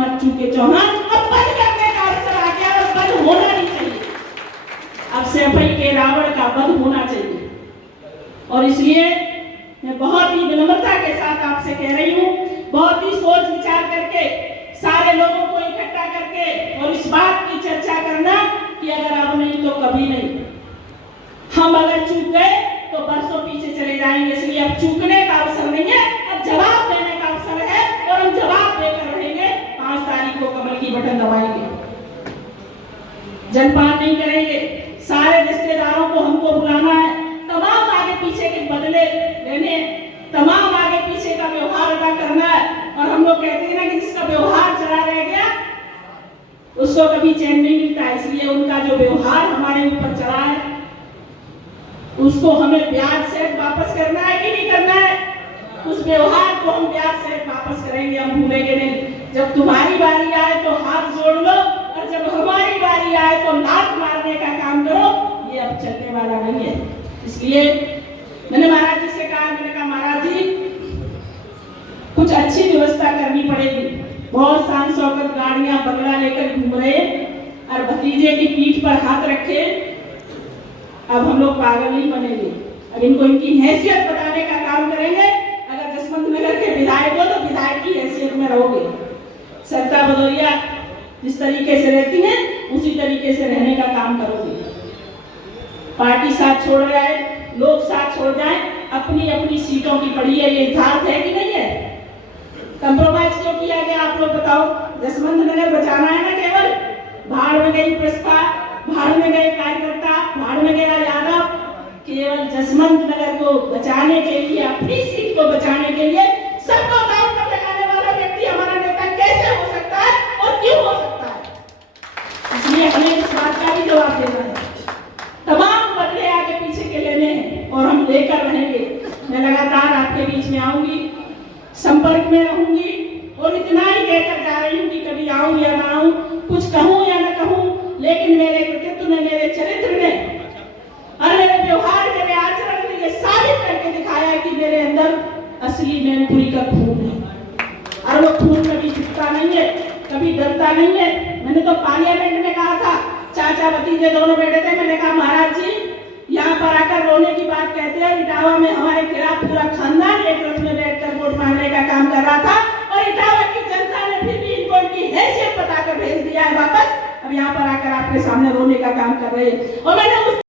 मत चूके चौहान। अब बंद करने का अवसर आ गया और बंद होना नहीं चाहिए। अब सैफई के रावण का बंद होना चाहिए। और इसलिए मैं बहुत ही विनम्रता के साथ आपसे कह रही हूँ, बहुत ही सोच विचार करके सारे लोगों को इकट्ठा करके और इस बात की चर्चा करना कि अगर अब नहीं तो कभी नहीं। हम अगर चूक गए तो बरसों पीछे चले जाएंगे। इसलिए अब चूकने का अवसर नहीं है, अब जवाब देने का अवसर है और हम जवाब देकर रहेंगे। 5 तारीख को कमल की बटन दबाएंगे, जलपान नहीं करेंगे। सारे रिश्तेदारों को हमको बुलाना है, तमाम आगे पीछे के बदले लेने, तमाम आगे पीछे का व्यवहार अदा करना है। और हम लोग कहते हैं ना कि जिसका व्यवहार चला रह गया उसको कभी चैन नहीं मिलता। इसलिए उनका जो व्यवहार हमारे ऊपर चला है उसको हमें ब्याज सहित वापस करना है कि नहीं करना है। उस व्यवहार को हम ब्याज सहित वापस करेंगे, हम भूलेंगे नहीं। जब तुम्हारी बारी आए तो हाथ जोड़ लो और जब हमारी बारी आए तो लात मारने का काम करो। ये अब चलने वाला नहीं है। इसलिए मैंने महाराज जी से कहा, मैंने कहा महाराज जी कुछ अच्छी व्यवस्था करनी पड़ेगी। बहुत शान शौकत गाड़ियां बंगला लेकर घूम रहे और भतीजे की पीठ पर हाथ रखे। अब हम लोग पागल नहीं बनेंगे, अब इनको इनकी हैसियत बताने का काम करेंगे। अगर जसवंत नगर के विधायक हो तो विधायक की हैसियत में रहोगे। सरिता भदौरिया जिस तरीके से रहती है उसी तरीके से रहने का काम करोगे। पार्टी साथ छोड़ रहा है, लोग साथ छोड़ जाए, अपनी अपनी सीटों की पड़ी है, ये यथार्थ है कि नहीं है? कंप्रोमाइज क्यों किया गया आप लोग बताओ? जसवंत नगर बचाना है ना केवल? भाड़ में गई प्रस्ताव, भाड़ में गए कार्यकर्ता, भाड़ में गया यादव। केवल जसवंत नगर को बचाने के लिए, अपनी सीट को बचाने के लिए सबको दांव पर लगाने वाला व्यक्ति हमारा नेता कैसे हो सकता है और क्यों हो सकता है? इसलिए हमें इस बात का भी जवाब देना है। तमाम बदले आगे पीछे के लेने हैं और हम लेकर रहेंगे। मैं लगातार आपके बीच में आऊंगी, संपर्क में रहूंगी और इतना ही कहकर जा रही हूँ कि कभी आऊं या ना आऊं, कुछ कहूं या ना कहूं, लेकिन मेरे व्यक्तित्व में, मेरे चरित्र में और मेरे व्यवहार, मेरे आचरण में ये साबित करके दिखाया है कि मेरे अंदर असली मैनपुरी का खून है। और वो खून कभी झुकता नहीं है, कभी डरता नहीं है। मैंने तो पार्लियामेंट में कहा था, चाचा भतीजे दोनों बैठे थे, मैंने कहा महाराज जी यहाँ पर आकर रोने की